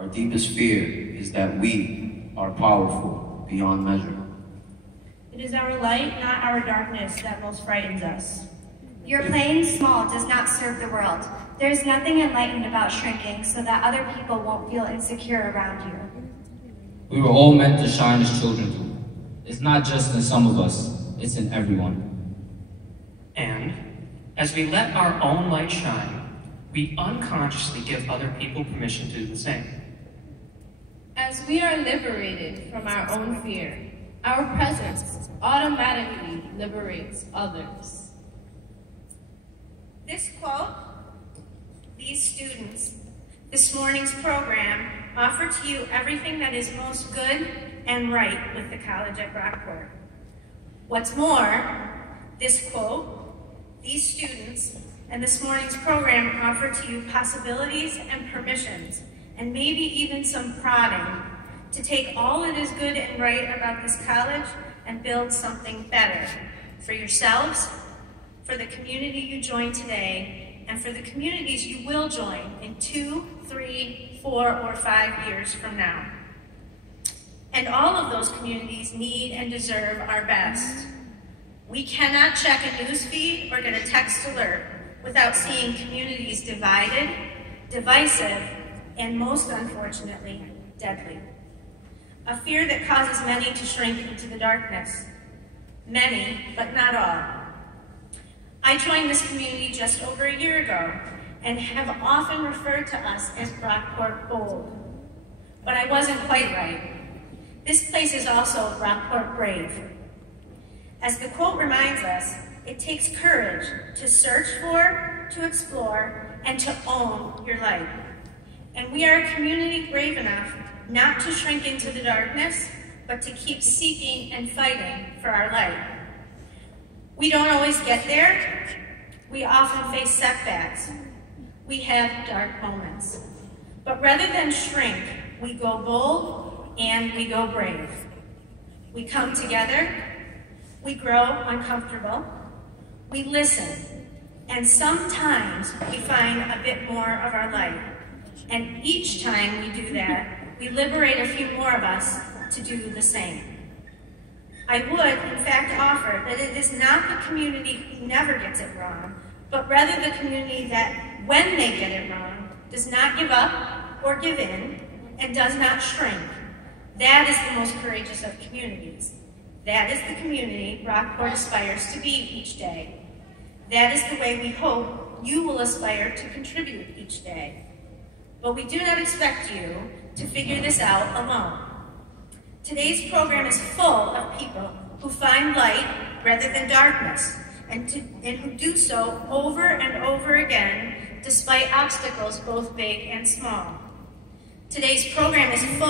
Our deepest fear is that we are powerful beyond measure. It is our light, not our darkness, that most frightens us. Your playing small does not serve the world. There is nothing enlightened about shrinking so that other people won't feel insecure around you. We were all meant to shine as children do. It's not just in some of us, it's in everyone. And as we let our own light shine, we unconsciously give other people permission to do the same. As we are liberated from our own fear, our presence automatically liberates others. This quote, these students, this morning's program, offer to you everything that is most good and right with the college at Brockport. What's more, this quote, these students, and this morning's program offer to you possibilities and permissions, and maybe even some prodding, to take all that is good and right about this college and build something better for yourselves, for the community you join today, and for the communities you will join in 2, 3, 4, or 5 years from now. And all of those communities need and deserve our best. We cannot check a news feed or get a text alert without seeing communities divided, divisive, and most unfortunately, deadly. A fear that causes many to shrink into the darkness. Many, but not all. I joined this community just over a year ago and have often referred to us as Brockport Bold. But I wasn't quite right. This place is also Brockport Brave. As the quote reminds us, it takes courage to search for, to explore, and to own your light. And we are a community brave enough not to shrink into the darkness, but to keep seeking and fighting for our light. We don't always get there. We often face setbacks. We have dark moments. But rather than shrink, we go bold and we go brave. We come together, we grow uncomfortable, we listen, and sometimes we find a bit more of our light. And each time we do that, we liberate a few more of us to do the same. I would, in fact, offer that it is not the community who never gets it wrong, but rather the community that, when they get it wrong, does not give up or give in, and does not shrink. That is the most courageous of communities. That is the community Brockport aspires to be each day. That is the way we hope you will aspire to contribute each day. But we do not expect you to figure this out alone. Today's program is full of people who find light rather than darkness, and who do so over and over again, despite obstacles both big and small. Today's program is full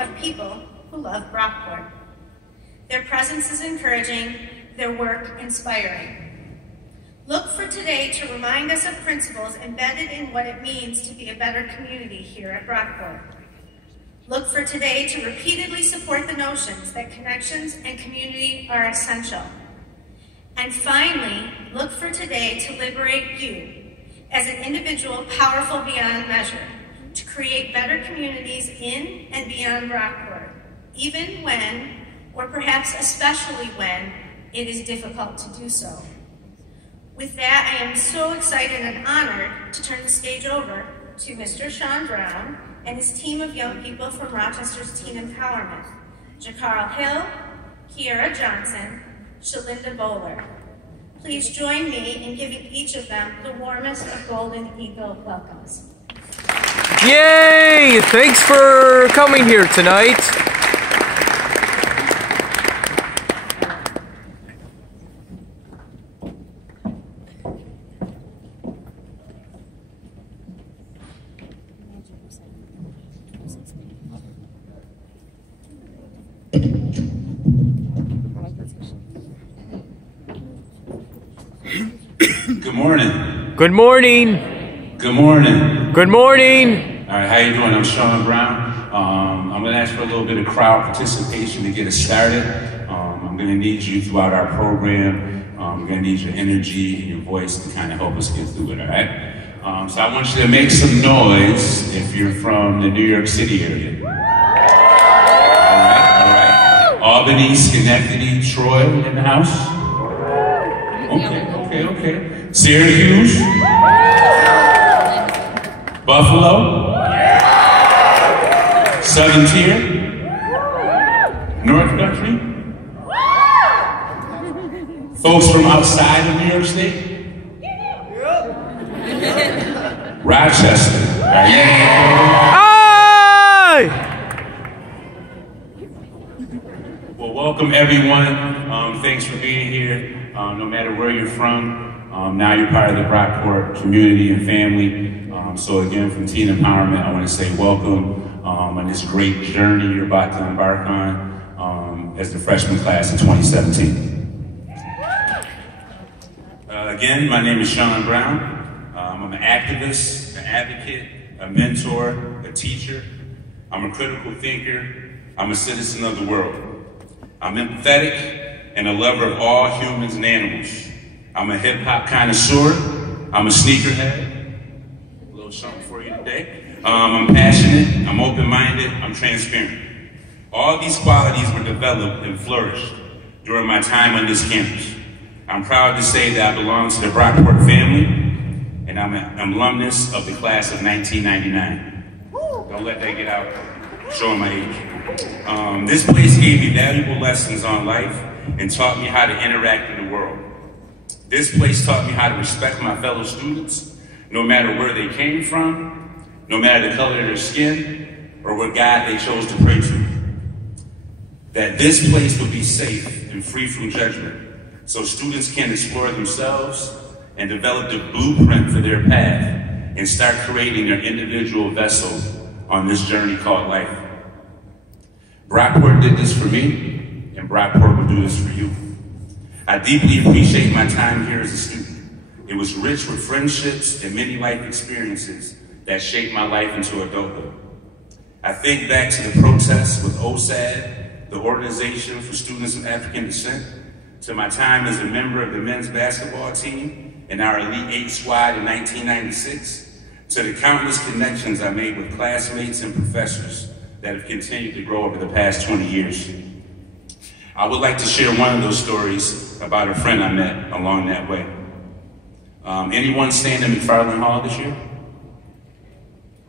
of people who love Brockport. Their presence is encouraging, their work inspiring. Look for today to remind us of principles embedded in what it means to be a better community here at Brockport. Look for today to repeatedly support the notions that connections and community are essential. And finally, look for today to liberate you as an individual powerful beyond measure, to create better communities in and beyond Brockport, even when, or perhaps especially when, it is difficult to do so. With that, I am so excited and honored to turn the stage over to Mr. Sean Brown and his team of young people from Rochester's Teen Empowerment, Jacarl Hill, Kiera Johnson, Shalinda Bowler. Please join me in giving each of them the warmest of Golden Eagle welcomes. Yay! Thanks for coming here tonight. Good morning. Good morning. Good morning. Good morning. All right, how you doing? I'm Sean Brown. I'm going to ask for a little bit of crowd participation to get us started. I'm going to need you throughout our program. We're going to need your energy and your voice to kind of help us get through it, all right? So I want you to make some noise if you're from the New York City area. All right. Albany, Schenectady, Troy in the house? Okay. Syracuse? Buffalo? Southern Tier? North Country? Folks from outside of New York State? Rochester. Aye! Well, welcome everyone. Thanks for being here. No matter where you're from, now you're part of the Brockport community and family. So again, from Teen Empowerment, I want to say welcome on this great journey you're about to embark on as the freshman class of 2017. Again, my name is Sean Brown. I'm an activist, an advocate, a mentor, a teacher. I'm a critical thinker. I'm a citizen of the world. I'm empathetic and a lover of all humans and animals. I'm a hip-hop connoisseur. I'm a sneakerhead. A little something for you today. I'm passionate. I'm open-minded. I'm transparent. All these qualities were developed and flourished during my time on this campus. I'm proud to say that I belong to the Brockport family, and I'm an alumnus of the class of 1999. Don't let that get out, showing my age. This place gave me valuable lessons on life and taught me how to interact in the world. This place taught me how to respect my fellow students, no matter where they came from, no matter the color of their skin, or what God they chose to pray to. That this place would be safe and free from judgment, so students can explore themselves and develop the blueprint for their path and start creating their individual vessel on this journey called life. Brockport did this for me, and Brockport will do this for you. I deeply appreciate my time here as a student. It was rich with friendships and many life experiences that shaped my life into adulthood. I think back to the protests with OSAD, the Organization for Students of African Descent, to my time as a member of the men's basketball team and our Elite 8 squad in 1996, to the countless connections I made with classmates and professors that have continued to grow over the past 20 years. I would like to share one of those stories about a friend I met along that way. Anyone staying in McFarland Hall this year?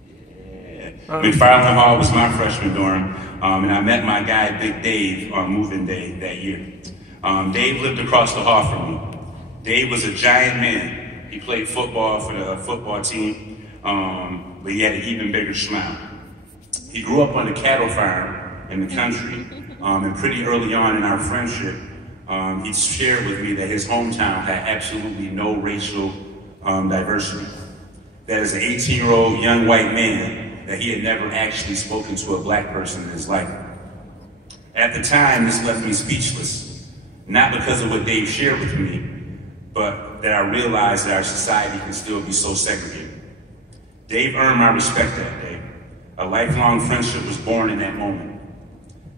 Yeah. McFarland Hall was my freshman dorm, and I met my guy, Big Dave, on moving day that year. Dave lived across the hall from me. Dave was a giant man. He played football for the football team, but he had an even bigger smile. He grew up on a cattle farm in the country, and pretty early on in our friendship, he shared with me that his hometown had absolutely no racial diversity. That as an 18-year-old young white man, that he had never actually spoken to a black person in his life. At the time, this left me speechless. Not because of what Dave shared with me, but that I realized that our society can still be so segregated. Dave earned my respect that day. A lifelong friendship was born in that moment.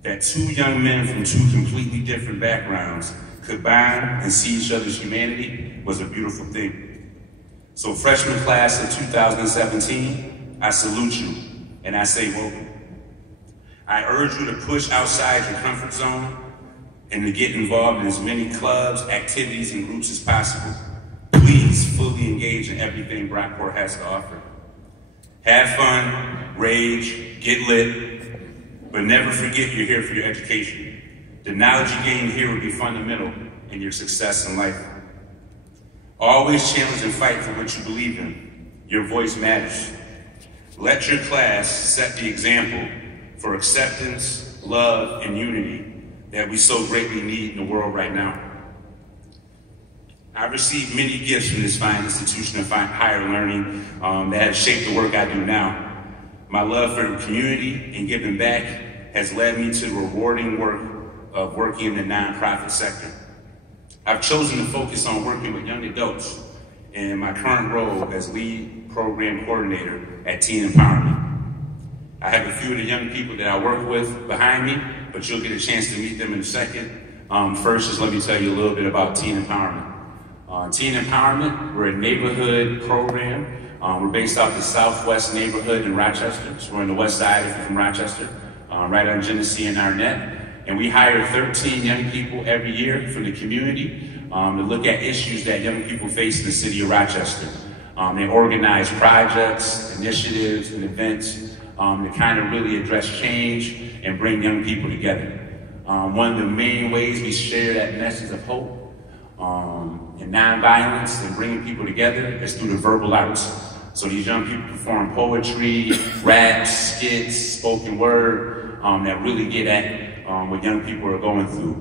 That two young men from two completely different backgrounds could bond and see each other's humanity was a beautiful thing. So freshman class of 2017, I salute you and I say welcome. I urge you to push outside your comfort zone and to get involved in as many clubs, activities, and groups as possible. Please fully engage in everything Brockport has to offer. Have fun, rage, get lit, but never forget you're here for your education. The knowledge you gain here will be fundamental in your success in life. Always challenge and fight for what you believe in. Your voice matters. Let your class set the example for acceptance, love, and unity that we so greatly need in the world right now. I've received many gifts from this fine institution of higher learning that has shaped the work I do now. My love for the community and giving back has led me to the rewarding work of working in the nonprofit sector. I've chosen to focus on working with young adults in my current role as lead program coordinator at Teen Empowerment. I have a few of the young people that I work with behind me, but you'll get a chance to meet them in a second. First, just let me tell you a little bit about Teen Empowerment. Teen Empowerment, we're a neighborhood program We're based off the Southwest neighborhood in Rochester. So we're on the west side if you're from Rochester, right on Genesee and Arnett. And we hire 13 young people every year from the community to look at issues that young people face in the city of Rochester. They organize projects, initiatives, and events to kind of really address change and bring young people together. One of the main ways we share that message of hope and nonviolence and bringing people together is through the verbal arts. So these young people perform poetry, rap, skits, spoken word that really get at what young people are going through.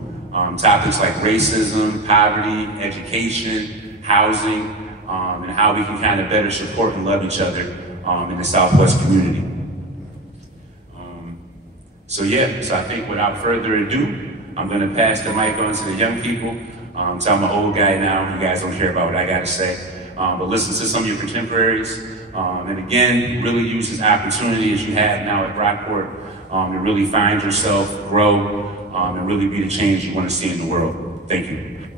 Topics like racism, poverty, education, housing, and how we can kind of better support and love each other in the Southwest community. So I think without further ado, I'm going to pass the mic on to the young people. So I'm an old guy now, you guys don't care about what I got to say. But listen to some of your contemporaries. And again, really use this opportunity as you have now at Brockport to really find yourself, grow, and really be the change you want to see in the world. Thank you.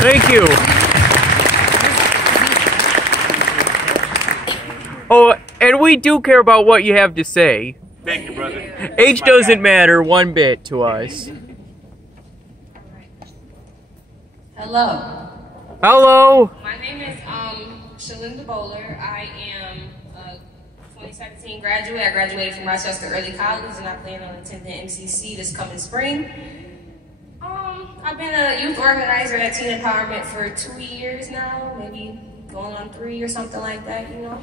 Thank you. Oh, and we do care about what you have to say. Thank you, brother. Age doesn't matter one bit to us. Hello. Hello. My name is Shalinda Bowler. I am a 2017 graduate. I graduated from Rochester Early College, and I plan on attending MCC this coming spring. I've been a youth organizer at Teen Empowerment for 2 years now, maybe going on 3 or something like that, you know.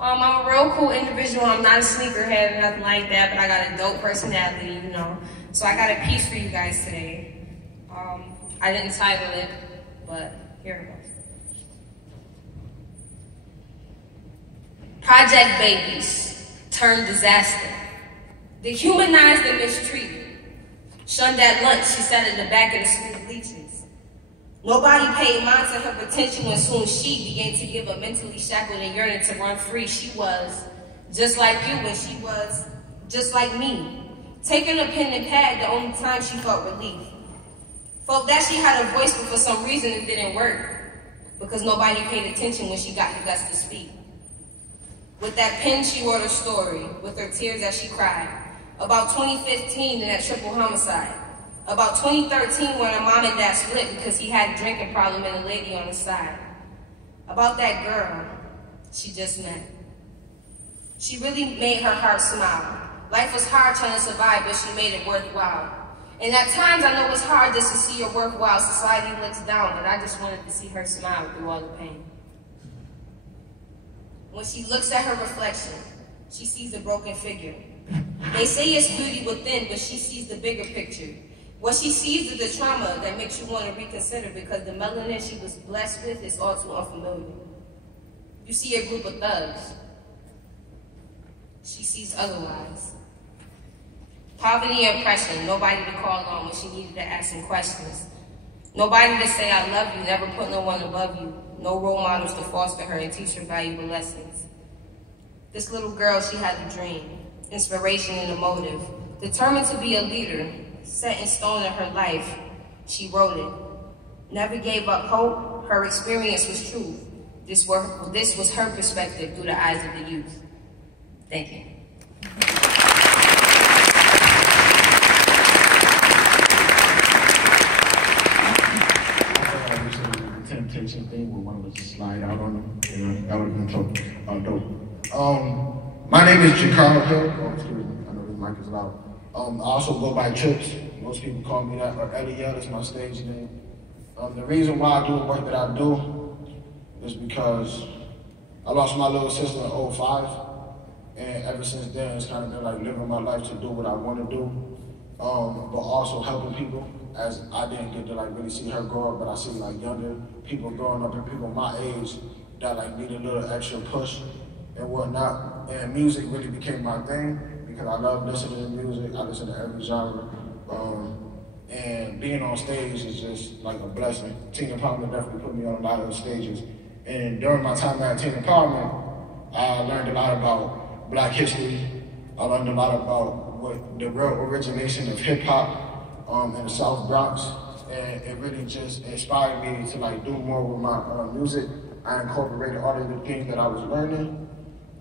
I'm a real cool individual. I'm not a sneakerhead or nothing like that, but I got a dope personality, you know. So I got a piece for you guys today. I didn't title it, but here it goes. Project Babies turned disaster. Dehumanized and mistreated. Shunned at lunch, she sat in the back of the school bleachers. Nobody paid mind to her potential when soon she began to give up mentally shackled and yearning to run free. She was just like you and she was just like me. Taking a pen and pad the only time she felt relief. Felt that she had a voice, but for some reason it didn't work. Because nobody paid attention when she got the guts to speak. With that pen she wrote a story, with her tears as she cried. About 2015 and that triple homicide. About 2013 when her mom and dad split because he had a drinking problem and a lady on his side. About that girl she just met. She really made her heart smile. Life was hard trying to survive, but she made it worthwhile. And at times I know it's hard just to see her worthwhile. Society looks down, but I just wanted to see her smile through all the pain. When she looks at her reflection, she sees a broken figure. They say it's beauty within, but she sees the bigger picture. What she sees is the trauma that makes you want to reconsider because the melanin she was blessed with is all too unfamiliar. You see a group of thugs. She sees otherwise. Poverty and oppression, nobody to call on when she needed to ask some questions. Nobody to say I love you, never put no one above you. No role models to foster her and teach her valuable lessons. This little girl, she had a dream, inspiration and a motive. Determined to be a leader, set in stone in her life, she wrote it. Never gave up hope, her experience was true. This was her perspective through the eyes of the youth. Thank you. Temptation thing where one of us just slide out on them. You know, that would have been dope. My name is Jakar Hill. Oh, excuse me, I know this mic is loud. I also go by Chips. Most people call me that, or Elliot is my stage name. The reason why I do the work that I do is because I lost my little sister in 2005, and ever since then it's kind of been like living my life to do what I want to do, but also helping people, as I didn't get to like really see her grow up, but I see like younger people growing up and people my age that like need a little extra push and whatnot. And music really became my thing because I love listening to music. I listen to every genre. And being on stage is just like a blessing. Teen Empowerment definitely put me on a lot of the stages. And during my time at Teen Empowerment, I learned a lot about Black history. I learned a lot about what the real origination of hip hop in the South Bronx. And it really just inspired me to like do more with my music. I incorporated all of the things that I was learning.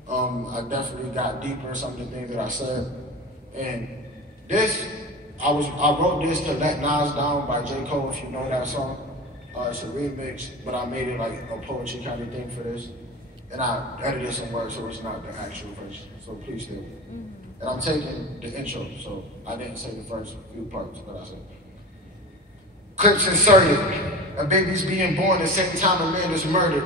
I definitely got deeper in some of the things that I said. And this, I wrote this to Let Nas Down by J. Cole, if you know that song. It's a remix, but I made it like a poetry kind of thing for this. And I edited some words so it's not the actual verse. So please stay with me. And I'm taking the intro, so I didn't say the first few parts, but I said. Clips inserted. A baby's being born the same time a man is murdered.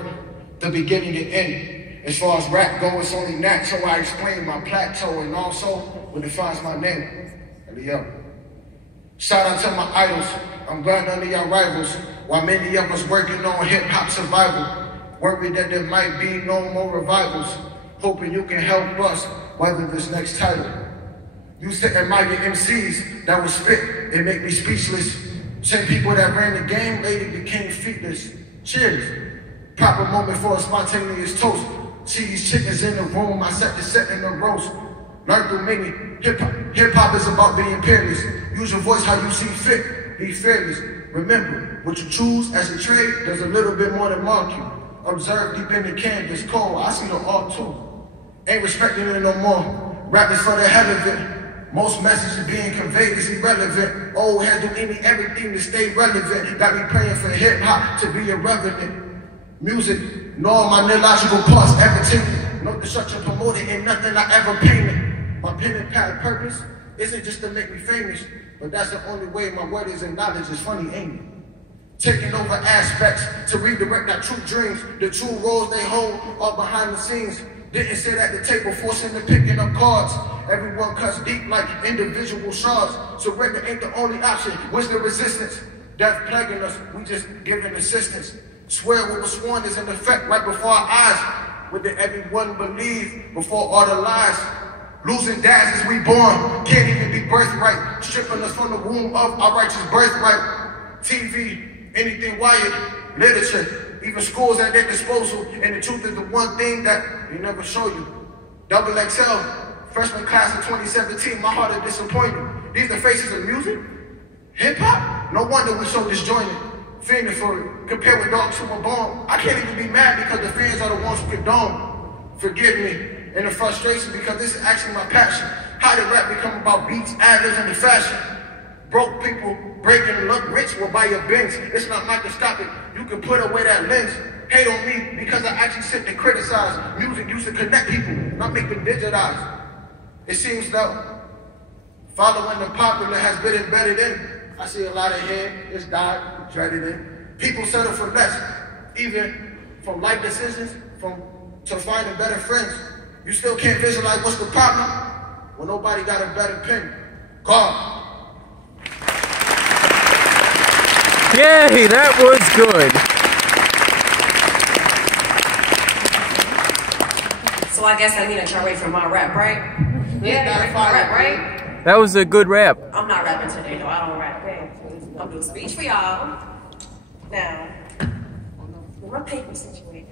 The beginning and end. As far as rap goes, it's only that, so I explain my plateau and also what defines my name. Leo. Shout out to my idols. I'm glad none of y'all rivals. While many of us working on hip-hop survival. Worried that there might be no more revivals. Hoping you can help us weather this next title. You sit and admire MCs that was spit and make me speechless. Same people that ran the game later became feetless. Cheers. Proper moment for a spontaneous toast. See these chickens in the room, I set the set in the roast. Learn through many. Hip-hop is about being peerless. Use your voice how you see fit. Be fearless. Remember, what you choose as a trade, there's a little bit more than mark you. Observe deep in the canvas, cold. I see the art too. Ain't respecting it no more. Rap is for the hell of it. Most messages being conveyed is irrelevant. Old heads do everything to stay relevant. Got me praying for hip-hop to be irrelevant. Music, no my neurological parts ever taken. No destruction promoted in nothing I ever painted. My pen and pad purpose isn't just to make me famous, but that's the only way my word is acknowledged. Is funny, ain't it? Taking over aspects to redirect our true dreams. The true roles they hold are behind the scenes. Didn't sit at the table forcing the picking up cards. Everyone cuts deep like individual shards. Surrender ain't the only option. Where's the resistance? Death plaguing us, we just giving assistance. Swear what was sworn is in effect right before our eyes. What did everyone believe before all the lies? Losing dads as we born, can't even be birthright. Stripping us from the womb of our righteous birthright. TV, anything wired, literature, even schools at their disposal. And the truth is the one thing that they never show you. Double XL, freshman class of 2017, my heart is disappointed. These the faces of music? Hip-hop? No wonder we so disjointed. Fiending for it, compared with dogs who were born. I can't even be mad because the fans are the ones who condone. Forgive me. And the frustration because this is actually my passion. How did rap become about beats, ad-libs, and the fashion? Broke people breaking and look rich will buy your Benz. It's not microscopic. You can put away that lens. Hate on me because I actually sit and criticize. Music used to connect people, not make them digitize. It seems though, following the popular has been embedded in. I see a lot of head, it's died, dreaded in. People settle for less, even from life decisions, to finding better friends. You still can't visualize what's the problem? Well, nobody got a better pen. God. Yay, that was good. So I guess I mean that y'all ready for my rap, right? Yeah, ready for my rap, right? That was a good rap. I'm not rapping today, though. I don't rap. Okay? I'm doing a speech for y'all. Now, my paper situated.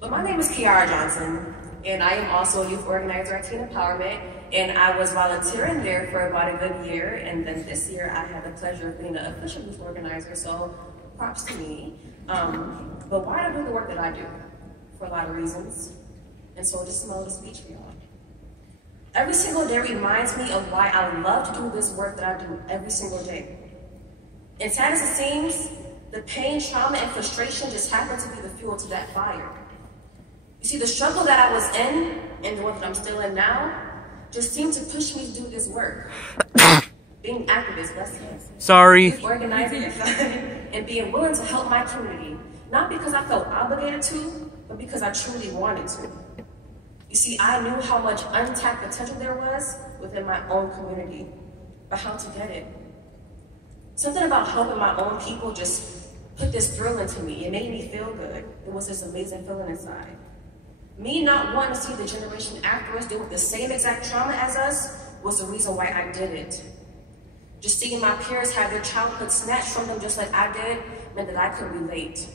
But my name is Kiara Johnson, and I am also a youth organizer at Teen Empowerment, and I was volunteering there for about a good year, and then this year I had the pleasure of being an official youth organizer, so props to me. But why do I do the work that I do? For a lot of reasons, and so just a little speech for y'all. Every single day reminds me of why I love to do this work that I do every single day. And sad as it seems, the pain, trauma, and frustration just happen to be the fuel to that fire. You see, the struggle that I was in, and the one that I'm still in now, just seemed to push me to do this work. Being activist, that's it. Sorry. Organizing and being willing to help my community. Not because I felt obligated to, but because I truly wanted to. You see, I knew how much untapped potential there was within my own community, but how to get it. Something about helping my own people just put this thrill into me. It made me feel good. It was this amazing feeling inside. Me not wanting to see the generation after us deal with the same exact trauma as us was the reason why I did it. Just seeing my peers have their childhood snatched from them just like I did meant that I could relate.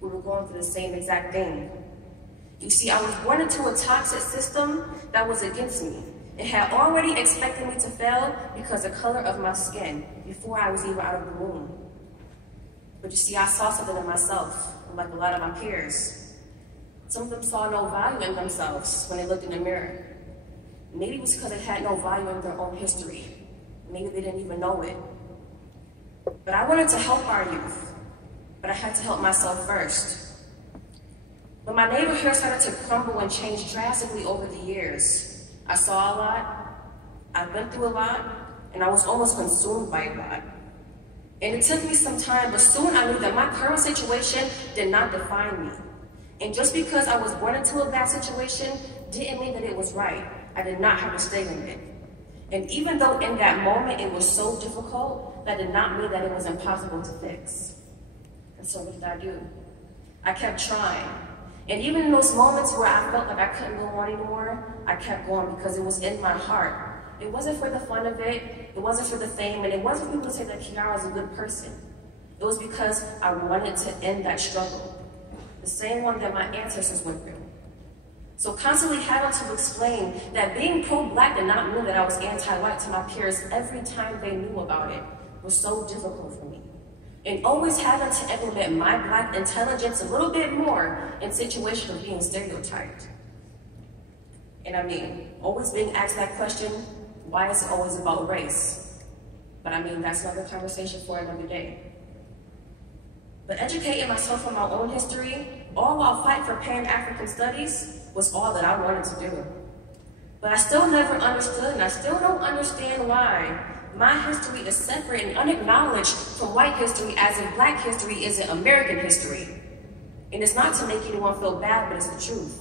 We were going through the same exact thing. You see, I was born into a toxic system that was against me. It had already expected me to fail because of the color of my skin before I was even out of the womb. But you see, I saw something in myself like a lot of my peers. Some of them saw no value in themselves when they looked in the mirror. Maybe it was because they had no value in their own history. Maybe they didn't even know it. But I wanted to help our youth, but I had to help myself first. When my neighborhood started to crumble and change drastically over the years, I saw a lot, I've been through a lot, and I was almost consumed by a lot. And it took me some time, but soon I knew that my current situation did not define me. And just because I was born into a bad situation didn't mean that it was right. I did not have to stay in it. And even though in that moment it was so difficult, that did not mean that it was impossible to fix. And so what did I do? I kept trying. And even in those moments where I felt like I couldn't go on anymore, I kept going because it was in my heart. It wasn't for the fun of it, it wasn't for the fame, and it wasn't for people to say that Kiara is a good person. It was because I wanted to end that struggle, the same one that my ancestors went through. So constantly having to explain that being pro-black did not mean that I was anti-white to my peers every time they knew about it was so difficult for me. And always having to implement my black intelligence a little bit more in situations of being stereotyped. And I mean, always being asked that question, why is it always about race? But I mean, that's another conversation for another day. But educating myself on my own history, all while fighting for Pan-African studies, was all that I wanted to do. But I still never understood, and I still don't understand why my history is separate and unacknowledged from white history, as if black history isn't American history. And it's not to make anyone feel bad, but it's the truth.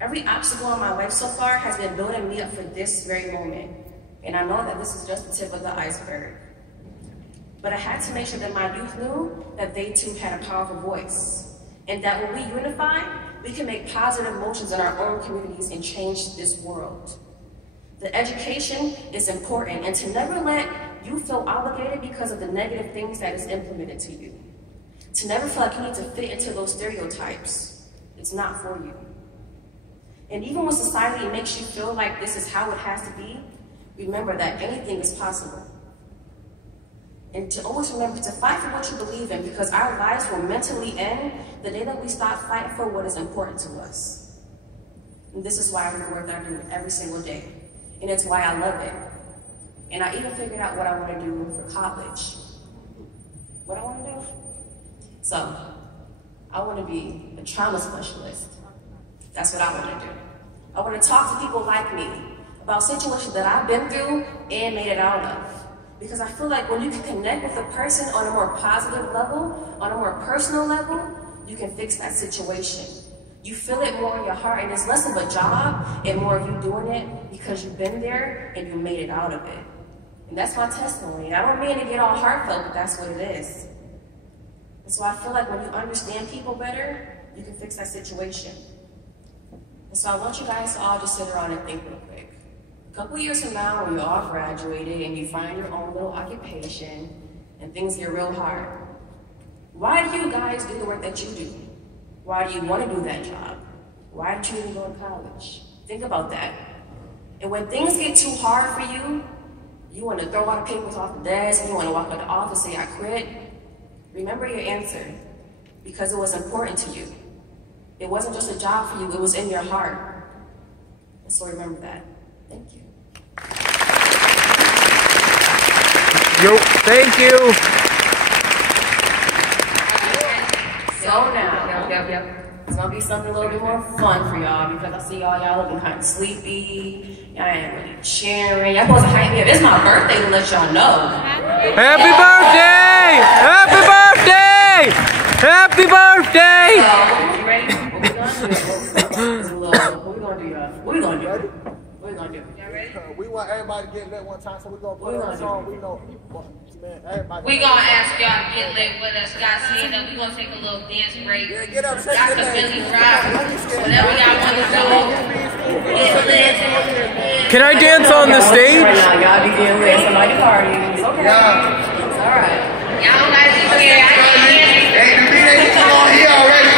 Every obstacle in my life so far has been building me up for this very moment. And I know that this is just the tip of the iceberg. But I had to make sure that my youth knew that they too had a powerful voice. And that when we unify, we can make positive motions in our own communities and change this world. The education is important, and to never let you feel obligated because of the negative things that is implemented to you. To never feel like you need to fit into those stereotypes. It's not for you. And even when society makes you feel like this is how it has to be, remember that anything is possible. And to always remember to fight for what you believe in, because our lives will mentally end the day that we stop fighting for what is important to us. And this is why I do the work that I do every single day. And it's why I love it. And I even figured out what I want to do for college. What I want to do? So, I want to be a trauma specialist. That's what I want to do. I want to talk to people like me about situations that I've been through and made it out of. Because I feel like when you can connect with a person on a more positive level, on a more personal level, you can fix that situation. You feel it more in your heart, and it's less of a job and more of you doing it because you've been there and you made it out of it. And that's my testimony. I don't mean to get all heartfelt, but that's what it is. And so I feel like when you understand people better, you can fix that situation. And so I want you guys to all just sit around and think real quick. A couple years from now, when you all graduated and you find your own little occupation and things get real hard, why do you guys do the work that you do? Why do you want to do that job? Why did you even go to college? Think about that. And when things get too hard for you, you want to throw all the papers off the desk, you want to walk out the office and say, I quit. Remember your answer, because it was important to you. It wasn't just a job for you, it was in your heart. And so remember that. Thank you. Yo, thank you. So now, it's gonna be something a little bit more fun for y'all, because I see y'all looking kind of sleepy. Y'all ain't really cheering. Y'all supposed to hype me up. It's my birthday to let y'all know. Happy birthday! Happy birthday! Happy birthday! So, you ready? What we gonna do, y'all? What we gonna do? What we gonna do? Y'all ready? We want everybody to get lit one time, so we're gonna put on a song we know. Man, everybody. We gonna ask y'all to get lit with us. Y'all stand up. We gonna take a little dance break. Yeah, get up, shake y'all your can leg. really drive. Whatever y'all want to do. Get lit. Can I dance on the stage? Right now, y'all be getting lit. Somebody partying. It's okay. Yeah. All right. Y'all don't gotta be scared. I can't hear you. Hey, the beat ain't come on here already.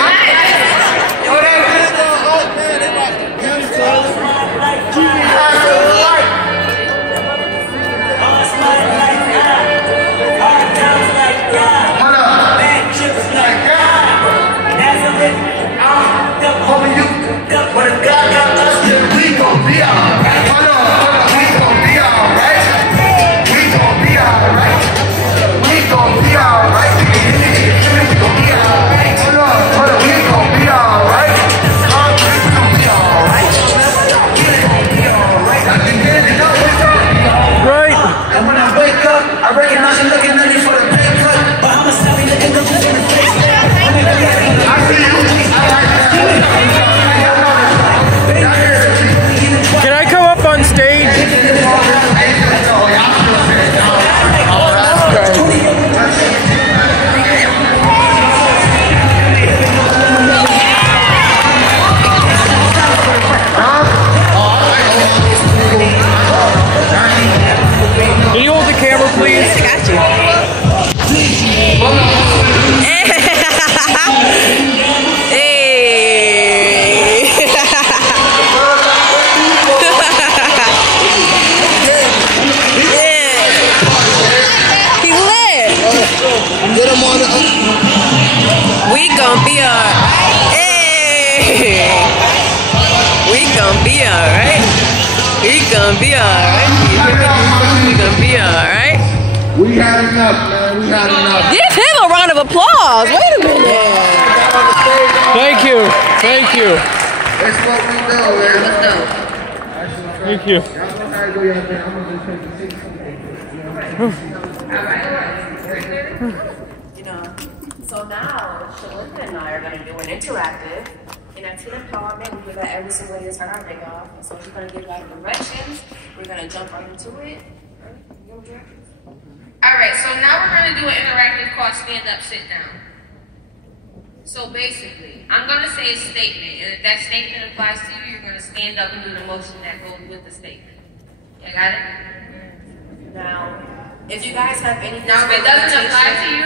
Yo, that beat is going up, man. They like, you know what I'm Hold up. them on the. We gon' be alright. Hey! We gon' be alright. We gon' be alright. We gon' be alright. We had enough, man. We had enough. Give him a round of applause. Wait a minute. Thank you. Thank you. That's what we do, man. Thank you. You know, so now Shalinda and I are going to do an interactive, and at Teen Empowerment, we give that every single way to start our day off. And so we're going to give like directions. We're going to jump right into it. All right, so now we're going to do an interactive called Stand Up, Sit Down. So basically, I'm going to say a statement, and if that statement applies to you, you're going to stand up and do the motion that goes with the statement. You got it? Now, if you guys have any... Now, if it doesn't apply to you,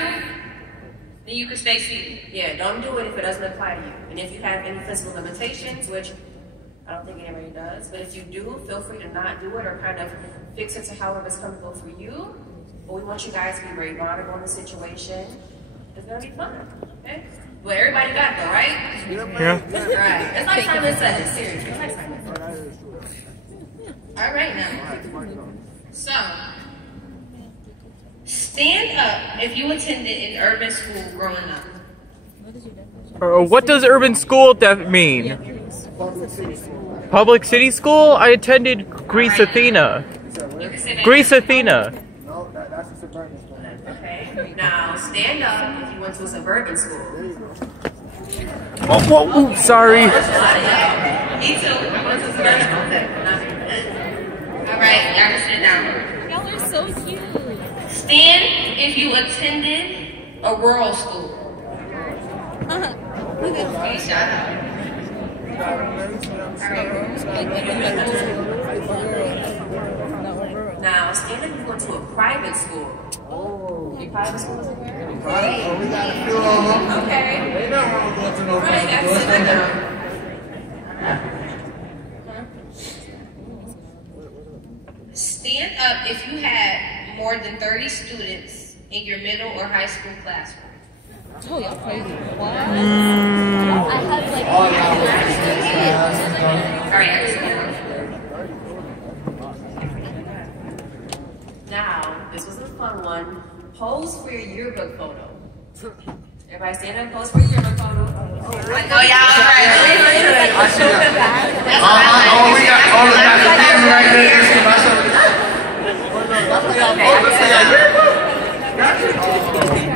then you can stay seated. Yeah, don't do it if it doesn't apply to you. And if you have any physical limitations, which I don't think anybody does, but if you do, feel free to not do it or kind of fix it to however it's comfortable for you. But we want you guys to be very vulnerable in the situation. It's going to be fun, okay? Well, everybody got it though, right? Yeah. All right. That's like Simon says. Seriously. That's like Simon says. All right, now. So, stand up if you attended an urban school growing up. What does urban school mean? Public city school? I attended Greece Athena. Greece Athena. No, that's a suburban school. Okay. Now, stand up if you went to a suburban school. Oh, whoa, oops, sorry. Me too. I went to suburban school. All right, y'all can sit down. Y'all are so cute. Stand if you attended a rural school. Okay, shout out. Now, stand if you went to a private school. Oh, private school is where? We got a few of them. Okay. They don't want to go to no Right, private that's school. it now. Stand up if you had more than 30 students in your middle or high school classroom. Oh, y'all crazy. What? I have like... All right, I can stand up. Now, this was a fun one. Pose for your yearbook photo. Everybody stand up and pose for your yearbook photo. I know y'all all right. I see that. We got the kids right there.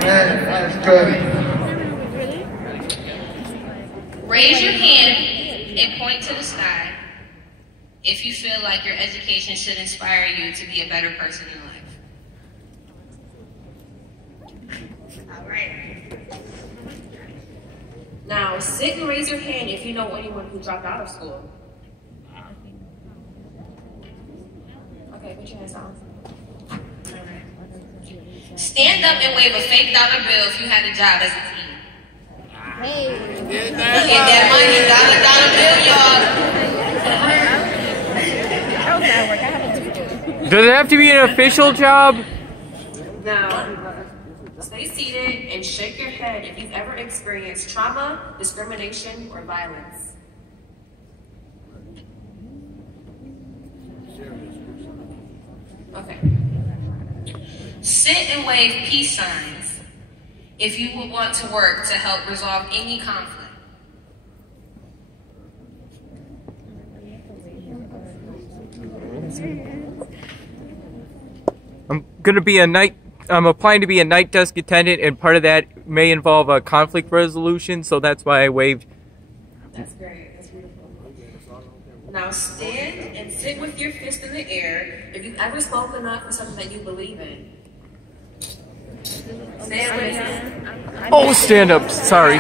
Man, that's good. Raise your hand and point to the sky if you feel like your education should inspire you to be a better person in life. All right. Now, sit and raise your hand if you know anyone who dropped out of school. Okay, put your hands down. Stand up and wave a fake dollar bill if you had a job as a teen. Hey. Get that Does money, dollar bill, y'all. it have to be an official job? Now, stay seated and shake your head if you've ever experienced trauma, discrimination, or violence. Okay. Sit and wave peace signs if you would want to work to help resolve any conflict. I'm applying to be a night desk attendant, and part of that may involve a conflict resolution, so that's why I waved. That's great. That's beautiful. Now stand and sit with your fist in the air if you've ever spoken up for something that you believe in. Stand with Oh, stand up. Sorry.